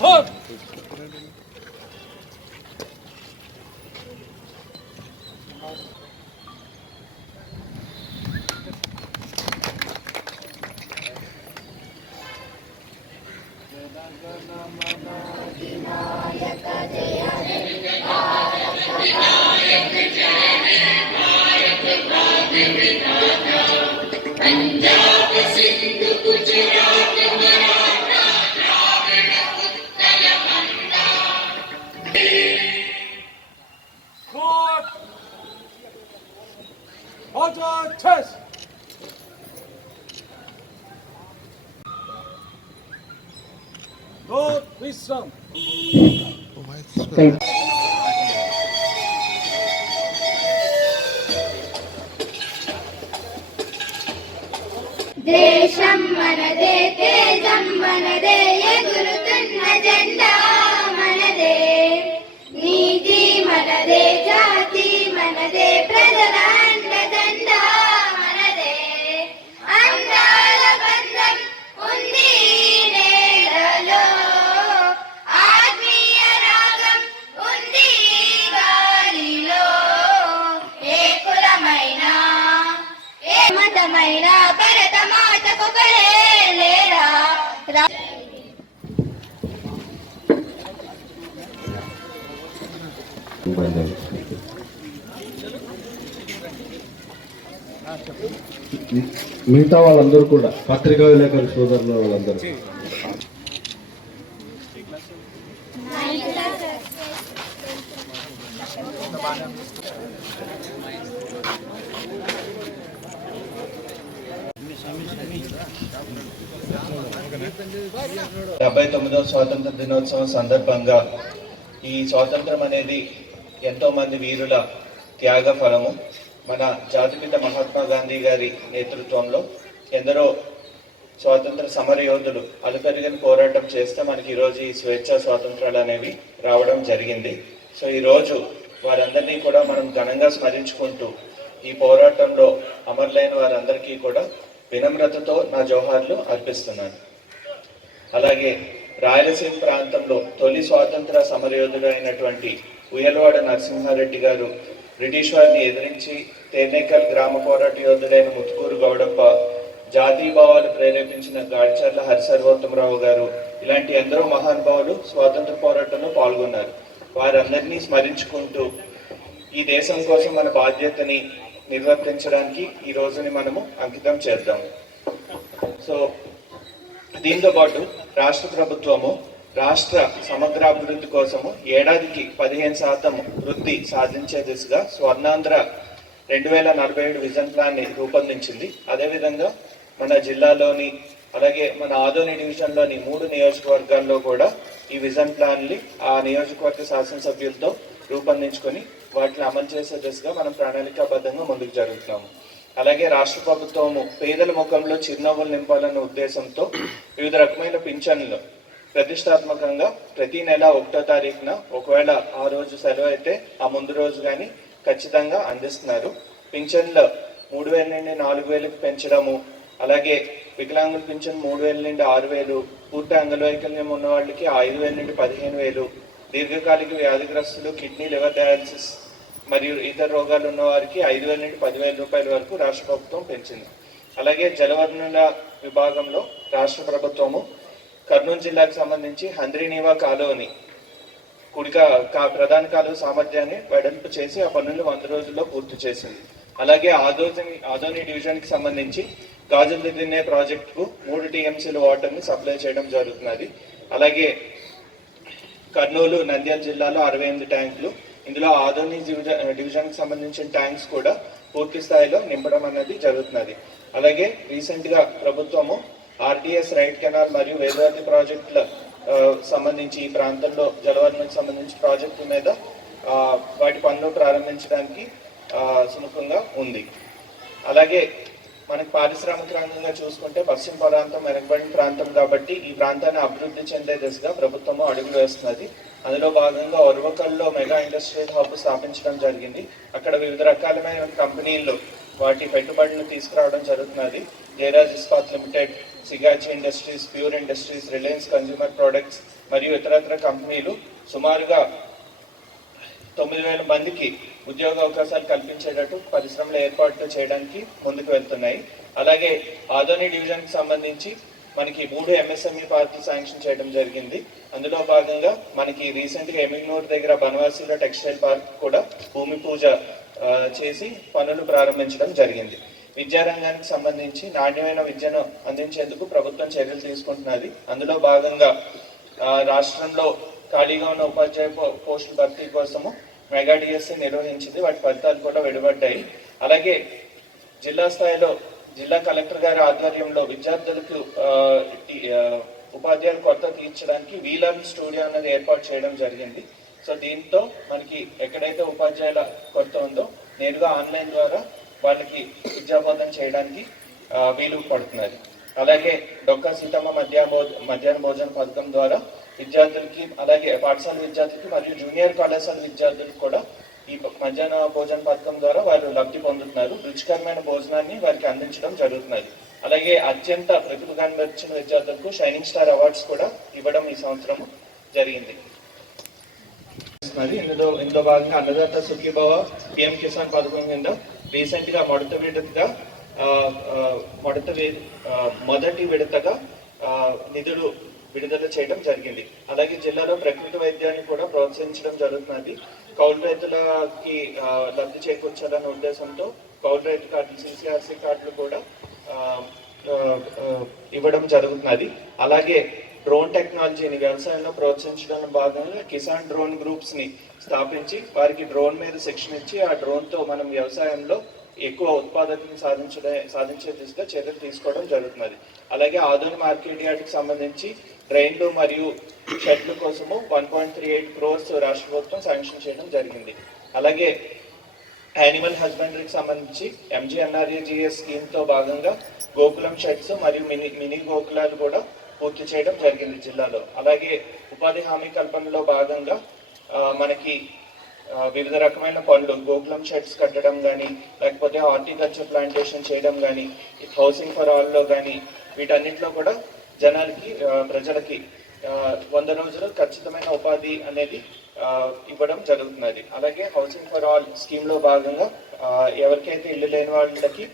Vote. Punjab Sindhu Gujarat Maratha Dravida Utkal Ganga. कोट ऑर्डर टेस्ट। दो विश्राम। దేశం మనదే తేజం మనదే ఎగురుతున్న జెండా మనదే నీతి మనదే జాతి మనదే ప్రజల అండదండ మనదే అందాల బంధం ఉంది నేలలో ఆత్మీయ రాగం ఉంది గాలిలో ఏ కులమైనా ఏ మతమైనా మిగతా వాళ్ళందరూ కూడా పత్రికా విలేకరుల సోదరులు వాళ్ళందరూ డెబ్బై 79వ స్వాతంత్ర దినోత్సవం సందర్భంగా ఈ స్వాతంత్రం అనేది ఎంతో మంది వీరుల త్యాగ ఫలము. మన జాతిపిత మహాత్మా గాంధీ గారి నేతృత్వంలో ఎందరో స్వాతంత్ర సమర యోధులు అలుపెరుగని పోరాటం చేస్తే మనకి ఈరోజు ఈ స్వేచ్ఛా స్వాతంత్రాలు అనేవి రావడం జరిగింది. సో ఈరోజు వారందరినీ కూడా మనం ఘనంగా స్మరించుకుంటూ ఈ పోరాటంలో అమరులైన వారందరికీ కూడా వినమ్రతతో నా జోహార్లు అర్పిస్తున్నాను. అలాగే రాయలసీమ ప్రాంతంలో తొలి స్వాతంత్ర సమరయోధుడు అయినటువంటి ఉయ్యలవాడ నరసింహారెడ్డి గారు బ్రిటిష్ వారిని ఎదిరించి తేనేకల్ గ్రామ పోరాట యోధుడైన ముత్తుకూరు గౌడప్ప, జాతీయ భావాలు ప్రేరేపించిన గాడిచర్ల హరిసర్వోత్తమరావు గారు ఇలాంటి ఎందరో మహానుభావులు స్వాతంత్ర పోరాటంలో పాల్గొన్నారు. వారందరినీ స్మరించుకుంటూ ఈ దేశం కోసం మన బాధ్యతని నిర్వర్తించడానికి ఈ రోజుని మనము అంకితం చేద్దాం. సో దీంతో పాటు రాష్ట్ర ప్రభుత్వము రాష్ట్ర సమగ్రాభివృద్ధి కోసము ఏడాదికి 15% వృద్ధి సాధించే దిశగా స్వర్ణాంధ్ర 2047 విజన్ ప్లాన్ ని రూపొందించింది. అదేవిధంగా మన జిల్లాలోని అలాగే మన ఆదోని డివిజన్లోని 3 నియోజకవర్గాల్లో కూడా ఈ విజన్ ప్లాన్ని ఆ నియోజకవర్గ శాసనసభ్యులతో రూపొందించుకొని వాటిని అమలు చేసే దిశగా మనం ప్రణాళికాబద్ధంగా ముందుకు జరుగుతున్నాము. అలాగే రాష్ట్ర ప్రభుత్వము పేదల ముఖంలో చిరునవ్వులు నింపాలన్న ఉద్దేశంతో వివిధ రకమైన పింఛన్లు ప్రతిష్టాత్మకంగా ప్రతి నెల 1వ తారీఖున ఒకవేళ ఆ రోజు సెలవు అయితే ఆ ముందు రోజు కానీ ఖచ్చితంగా అందిస్తున్నారు. పింఛన్లు 3,000 నుండి 4,000కి పెంచడము, అలాగే వికలాంగుల పింఛన్ 3,000 నుండి 6,000, పూర్తి అంగవైకల్యం ఉన్న వాళ్ళకి 5,000 నుండి 15,000, దీర్ఘకాలిక వ్యాధిగ్రస్తులు కిడ్నీ లివర్ డయాలసిస్ మరియు ఇతర రోగాలు ఉన్న వారికి 5,000 నుండి 10,000 రూపాయల వరకు రాష్ట్ర ప్రభుత్వం పెంచింది. అలాగే జలవనరుల విభాగంలో రాష్ట్ర ప్రభుత్వము కర్నూలు జిల్లాకు సంబంధించి హంద్రీనీవా కాలువని ప్రధాన కాలువ సామర్థ్యాన్ని వెడల్పు చేసి ఆ పనులు 100 రోజుల్లో పూర్తి చేసింది. అలాగే ఆదోని డివిజన్కి సంబంధించి గాజుల దిన్నే ప్రాజెక్టుకు 3 TMCల వాటర్ని సప్లై చేయడం జరుగుతున్నది. అలాగే కర్నూలు నంద్యాల జిల్లాలో 68 ట్యాంకులు, ఇందులో ఆదోని డివిజన్కి సంబంధించిన ట్యాంక్స్ కూడా పూర్తి స్థాయిలో నింపడం అనేది జరుగుతున్నది. అలాగే రీసెంట్గా ప్రభుత్వము ఆర్టీఎస్ రైట్ కెనాల్ మరియు వేదావతి ప్రాజెక్టుల సంబంధించి ఈ ప్రాంతంలో జలవనరులకు సంబంధించి ప్రాజెక్టుల మీద వాటి పనులు ప్రారంభించడానికి సుముఖంగా ఉంది. అలాగే మనకి పారిశ్రామిక రంగంగా చూసుకుంటే పశ్చిమ ప్రాంతం వెనుకబడిన ప్రాంతం కాబట్టి ఈ ప్రాంతాన్ని అభివృద్ధి చెందే దిశగా ప్రభుత్వము అడుగులు వేస్తున్నది. అందులో భాగంగా ఒరవకల్లో మెగా ఇండస్ట్రియల్ హబ్ స్థాపించడం జరిగింది. అక్కడ వివిధ రకాలమైన కంపెనీలు వాటి పెట్టుబడులను తీసుకురావడం జరుగుతున్నది. Jayaraj Ispat limited, Sigachi industries, pure industries, Reliance consumer products, మరియు ఇతరత్ర కంపెనీలు సుమారుగా 9,000 మందికి ఉద్యోగ అవకాశాలు కల్పించేటట్టు పరిశ్రమలు ఏర్పాటు చేయడానికి ముందుకు వెళ్తున్నాయి. అలాగే ఆదోని డివిజన్కి సంబంధించి మనకి 3 MSME పార్కులు శాంక్షన్ చేయడం జరిగింది. అందులో భాగంగా మనకి రీసెంట్గా ఎమిగ్నూర్ దగ్గర బనవాసీలో టెక్స్టైల్ పార్క్ కూడా భూమి పూజ చేసి పనులు ప్రారంభించడం జరిగింది. విద్యారంగానికి సంబంధించి నాణ్యమైన విద్యను అందించేందుకు ప్రభుత్వం చర్యలు తీసుకుంటున్నది. అందులో భాగంగా రాష్ట్రంలో ఖాళీగా ఉన్న ఉపాధ్యాయ పోస్టుల భర్తీ కోసము మెగా డిఎస్సి నిర్వహించింది. వాటి ఫలితాలు కూడా వెలువడ్డాయి. అలాగే జిల్లా స్థాయిలో జిల్లా కలెక్టర్ గారి ఆధ్వర్యంలో విద్యార్థులకు ఉపాధ్యాయులు కొరత తీర్చడానికి వీలర్న్ స్టూడియో అనేది ఏర్పాటు చేయడం జరిగింది. సో దీంతో మనకి ఎక్కడైతే ఉపాధ్యాయుల కొరత ఉందో నేరుగా ఆన్లైన్ ద్వారా వాళ్ళకి విద్యాబోధన చేయడానికి వీలు పడుతున్నది. అలాగే డొక్కా సీతమ్మ మధ్యాహ్న భోజన పథకం ద్వారా విద్యార్థులకి, అలాగే పాఠశాల విద్యార్థులకి మరియు జూనియర్ కళాశాల విద్యార్థులకు కూడా ఈ మధ్యాహ్న భోజన పథకం ద్వారా వారు లబ్ధి పొందుతున్నారు. రుచికరమైన భోజనాన్ని వారికి అందించడం జరుగుతున్నది. అలాగే అత్యంత ప్రతిభ కనబరిచిన విద్యార్థులకు షైనింగ్ స్టార్ అవార్డ్స్ కూడా ఇవ్వడం ఈ సంవత్సరం జరిగింది. ఇందులో భాగంగా అన్నదాత సుఖీభవ పిఎం కిసాన్ పథకం కింద రీసెంట్ గా మొదటి విడతగా నిధులు విడుదల చేయడం జరిగింది. అలాగే జిల్లాలో ప్రకృతి వైద్యాన్ని కూడా ప్రోత్సహించడం జరుగుతున్నది. కౌలు రైతులకి లబ్ధి చేకూర్చాలనే ఉద్దేశంతో కౌలు రైతు కార్డులు, CCRC కార్డులు కూడా ఇవ్వడం జరుగుతున్నది. అలాగే డ్రోన్ టెక్నాలజీని వ్యవసాయంలో ప్రోత్సహించడంలో భాగంగా కిసాన్ డ్రోన్ గ్రూప్స్ ని స్థాపించి వారికి డ్రోన్ మీద శిక్షణ ఇచ్చి ఆ డ్రోన్ తో మనం వ్యవసాయంలో ఎక్కువ ఉత్పాదకతను సాధించే దిశగా చర్యలు తీసుకోవడం జరుగుతున్నది. అలాగే ఆదోని మార్కెట్ యార్డ్కి సంబంధించి డ్రైన్లు మరియు షెడ్ల కోసము 1.38 crores రాష్ట్ర ప్రభుత్వం శాంక్షన్ చేయడం జరిగింది. అలాగే యానిమల్ హస్బెండరీకి సంబంధించి MGNRAGS స్కీమ్తో భాగంగా గోకులం షెడ్స్ మరియు మినీ గోకులాలు కూడా పూర్తి చేయడం జరిగింది జిల్లాలో. అలాగే ఉపాధి హామీ కల్పనలో భాగంగా మనకి వివిధ రకమైన పనులు, గోకులం షెడ్స్ కట్టడం కానీ, లేకపోతే హార్టికల్చర్ ప్లాంటేషన్ చేయడం కానీ, హౌసింగ్ ఫర్ ఆల్లో కానీ, వీటన్నిటిలో కూడా ప్రజలకి 100 రోజులు ఖచ్చితమైన ఉపాధి అనేది ఇవ్వడం జరుగుతున్నది. అలాగే హౌసింగ్ ఫర్ ఆల్ స్కీమ్లో భాగంగా ఎవరికైతే ఇల్లు లేని వాళ్ళకి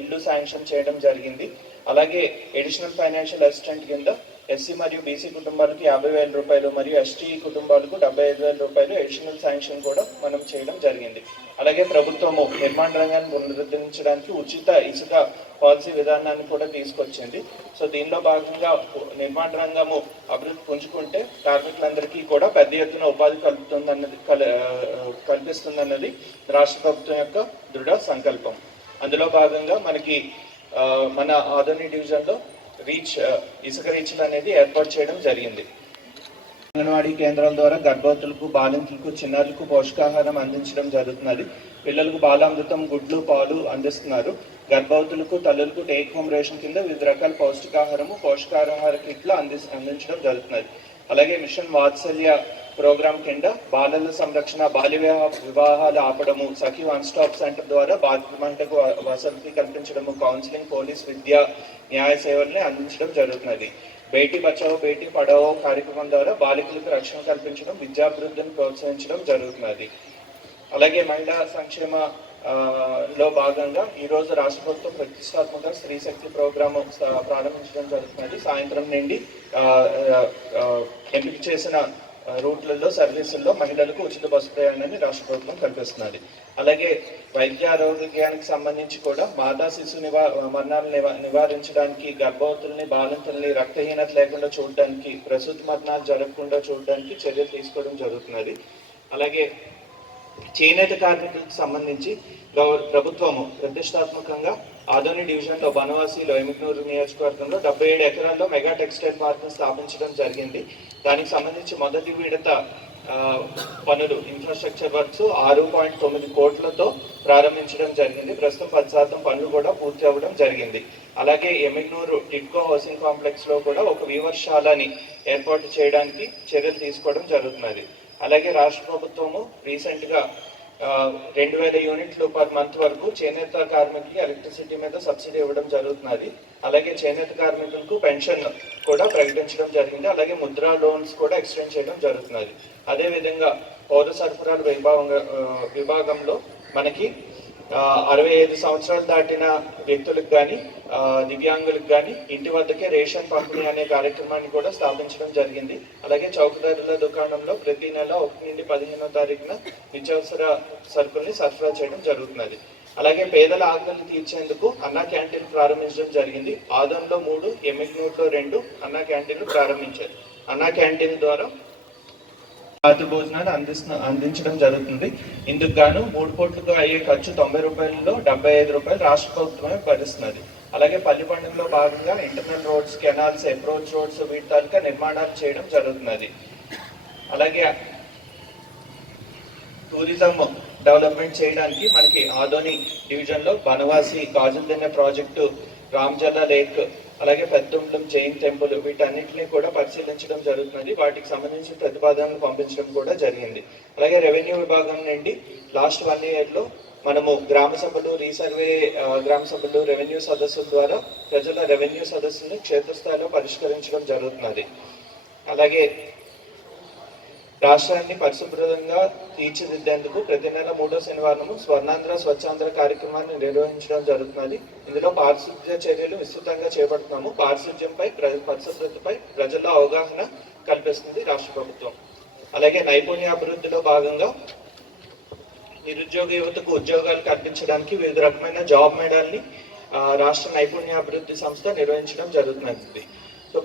ఇల్లు శాంక్షన్ చేయడం జరిగింది. అలాగే అడిషనల్ ఫైనాన్షియల్ అసిస్టెంట్ కింద SC మరియు BC కుటుంబాలకు 50,000 రూపాయలు మరియు ST కుటుంబాలకు 75,000 రూపాయలు అడిషనల్ శాంక్షన్ కూడా మనం చేయడం జరిగింది. అలాగే ప్రభుత్వము నిర్మాణ రంగాన్ని పునరుద్ధరించడానికి ఉచిత ఇసుక పాలసీ విధానాన్ని కూడా తీసుకొచ్చింది. సో దీనిలో భాగంగా నిర్మాణ రంగము అభివృద్ధి పుంజుకుంటే కార్మికులందరికీ కూడా పెద్ద ఎత్తున ఉపాధి కల్పిస్తుందన్నది రాష్ట్ర ప్రభుత్వం యొక్క దృఢ సంకల్పం. అందులో భాగంగా మనకి మన ఆదోని డివిజన్లో ఇసుక రీచ్లు అనేది ఏర్పాటు చేయడం జరిగింది. అంగన్వాడీ కేంద్రాల ద్వారా గర్భవతులకు, బాలింతలకు, చిన్నారులకు పోషకాహారం అందించడం జరుగుతున్నది. పిల్లలకు బాలామృతం, గుడ్లు, పాలు అందిస్తున్నారు. గర్భవతులకు, తల్లులకు టేక్ హోమ్ రేషన్ కింద వివిధ రకాల పోషకాహార కిట్లు అందించడం జరుగుతున్నది. అలాగే మిషన్ వాత్సల్య ప్రోగ్రామ్ కింద బాలల సంరక్షణ, బాల్య వివాహాలు ఆపడము, సఖీ వన్ స్టాప్ సెంటర్ ద్వారా బాధిత మహిళకు వసతి కల్పించడము, కౌన్సిలింగ్, పోలీస్, విద్య, న్యాయ సేవల్ని అందించడం జరుగుతున్నది. బేటీ బచావో బేటీ పడావో కార్యక్రమం ద్వారా బాలికలకు రక్షణ కల్పించడం, విద్యాభివృద్ధిని ప్రోత్సహించడం జరుగుతున్నది. అలాగే మహిళా సంక్షేమ లో భాగంగా ఈరోజు రాష్ట్ర ప్రభుత్వం ప్రతిష్టాత్మక స్త్రీ శక్తి ప్రోగ్రాము ప్రారంభించడం జరుగుతున్నది. సాయంత్రం నుండి ఎంపిక చేసిన రూట్లలో, సర్వీసుల్లో మహిళలకు ఉచిత బస్సు ప్రయాణాన్ని రాష్ట్ర ప్రభుత్వం కల్పిస్తున్నది. అలాగే వైద్య ఆరోగ్యానికి సంబంధించి కూడా మాతా శిశు మరణాలు నివారించడానికి, గర్భవతుల్ని, బాలింతల్ని రక్తహీనత లేకుండా చూడడానికి, ప్రసూతి మరణాలు జరగకుండా చూడడానికి చర్యలు తీసుకోవడం జరుగుతున్నది. అలాగే చేనేత కార్మికులకు సంబంధించి ప్రభుత్వము ప్రతిష్టాత్మకంగా ఆదోని డివిజన్లో బనవాసీలో ఎమిగ్నూరు నియోజకవర్గంలో 77 ఎకరాల్లో మెగా టెక్స్టైల్ పార్క్ను స్థాపించడం జరిగింది. దానికి సంబంధించి మొదటి విడత పనులు, ఇన్ఫ్రాస్ట్రక్చర్ వర్క్స్ 6.9 కోట్లతో ప్రారంభించడం జరిగింది. ప్రస్తుతం 10% పనులు కూడా పూర్తి అవ్వడం జరిగింది. అలాగే ఎమిగ్నూరు టిట్కో హౌసింగ్ కాంప్లెక్స్ లో కూడా ఒక వీవర్శాలని ఏర్పాటు చేయడానికి చర్యలు తీసుకోవడం జరుగుతున్నది. అలాగే రాష్ట్ర ప్రభుత్వము రీసెంట్ గా 2000 యూనిట్లు పర్ మంత్ వరకు చేనేత కార్మికులకి ఎలక్ట్రిసిటీ మీద సబ్సిడీ ఇవ్వడం జరుగుతున్నది. అలాగే చేనేత కార్మికులకు పెన్షన్ కూడా ప్రకటించడం జరిగింది. అలాగే ముద్రా లోన్స్ కూడా ఎక్స్టెండ్ చేయడం జరుగుతున్నది. అదేవిధంగా పౌర సరఫరాల విభాగంలో మనకి 65 సంవత్సరాలు దాటిన వ్యక్తులకు కానీ దివ్యాంగులకు కానీ ఇంటి వద్దకే రేషన్ పంపిణీ అనే కార్యక్రమాన్ని కూడా స్థాపించడం జరిగింది. అలాగే చౌకధరల దుకాణంలో ప్రతి నెల 1 నుండి 15వ తారీఖున నిత్యావసర సరుకుల్ని సరఫరా చేయడం జరుగుతున్నది. అలాగే పేదల ఆకలి తీర్చేందుకు అన్నా క్యాంటీన్ ప్రారంభించడం జరిగింది. ఆదంలో 3, ఎమ్మిగ్నూరులో 2 అన్నా క్యాంటీన్లు ప్రారంభించారు. అన్నా క్యాంటీన్ ద్వారా రాత్రి భోజనాన్ని అందించడం జరుగుతుంది. ఇందుకు గాను 3 కోట్లకు అయ్యే ఖర్చు 90 రూపాయలలో 75 రూపాయలు రాష్ట్ర ప్రభుత్వమే భరిస్తున్నది. అలాగే పల్లి పండుగలో భాగంగా internal roads, canals, approach roads వీటి తాలూకా నిర్మాణాలు చేయడం జరుగుతున్నది. అలాగే టూరిజం డెవలప్మెంట్ చేయడానికి మనకి ఆదోని డివిజన్లో బనవాసి కాజుల్దిన్నె ప్రాజెక్టు, రామ్జల్లా లేక్, అలాగే పెద్దంలం జైన్ టెంపుల్ వీటన్నిటిని కూడా పరిశీలించడం జరుగుతున్నది. వాటికి సంబంధించిన ప్రతిపాదనలు పంపించడం కూడా జరిగింది. అలాగే రెవెన్యూ విభాగం నుండి లాస్ట్ 1 yearలో మనము గ్రామ సభలు, రీసర్వే గ్రామ సభలు, రెవెన్యూ సదస్సుల ద్వారా ప్రజల రెవెన్యూ సదస్సుని క్షేత్రస్థాయిలో పరిష్కరించడం జరుగుతున్నది. అలాగే రాష్ట్రాన్ని పరిశుభ్రంగా తీర్చిదిద్దేందుకు ప్రతి నెల 3వ శనివారం స్వర్ణాంధ్ర స్వచ్ఛాంధ్ర కార్యక్రమాన్ని నిర్వహించడం జరుగుతున్నది. ఇందులో పారిశుద్ధ్య చర్యలు విస్తృతంగా చేపడుతున్నాము. పారిశుద్ధ్యంపై, పరిశుభ్రతపై ప్రజల్లో అవగాహన కల్పిస్తుంది రాష్ట్ర ప్రభుత్వం. అలాగే నైపుణ్యాభివృద్ధిలో భాగంగా నిరుద్యోగ యువతకు ఉద్యోగాలు కల్పించడానికి వివిధ రకమైన జాబ్ మేళాల్ని రాష్ట్ర నైపుణ్యాభివృద్ధి సంస్థ నిర్వహించడం జరుగుతున్నది. సో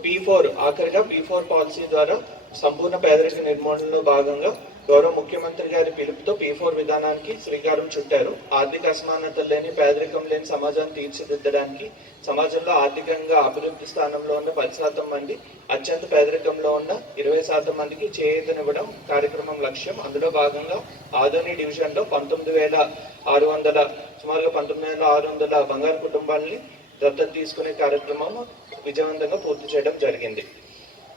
ఆఖరిగా P4 పాలసీ ద్వారా సంపూర్ణ పేదరిక నిర్మూలనలో భాగంగా గౌరవ ముఖ్యమంత్రి గారి పిలుపుతో P4 విధానానికి శ్రీకారం చుట్టారు. ఆర్థిక అసమానతలు లేని, పేదరికం లేని సమాజాన్ని తీర్చిదిద్దడానికి, సమాజంలో ఆర్థికంగా అభివృద్ధి స్థానంలో ఉన్న 10% మంది, అత్యంత పేదరికంలో ఉన్న 20% మందికి చేయూతనివ్వడం కార్యక్రమం లక్ష్యం. అందులో భాగంగా ఆదోని డివిజన్లో 19,600 సుమారుగా 19,600 బంగారు కుటుంబాలని దత్తత తీసుకునే కార్యక్రమం విజయవంతంగా పూర్తి చేయడం జరిగింది.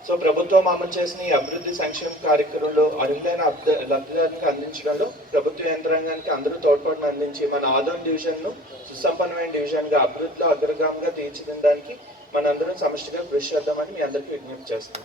సో ప్రభుత్వం అమలు చేసిన ఈ అభివృద్ధి సంక్షేమ కార్యక్రమంలో అర్హులైన లబ్ధిదారులకు అందించడంలో ప్రభుత్వ యంత్రాంగానికి అందరూ తోడ్పాటును అందించి మన ఆదోని డివిజన్ను సుసంపన్నమైన డివిజన్గా అభివృద్ధిలో అగ్రగామిగా తీర్చిదిద్దడానికి మనందరం సమష్టిగా కృషి చేద్దామని మీ అందరికీ విజ్ఞప్తి చేస్తున్నాం.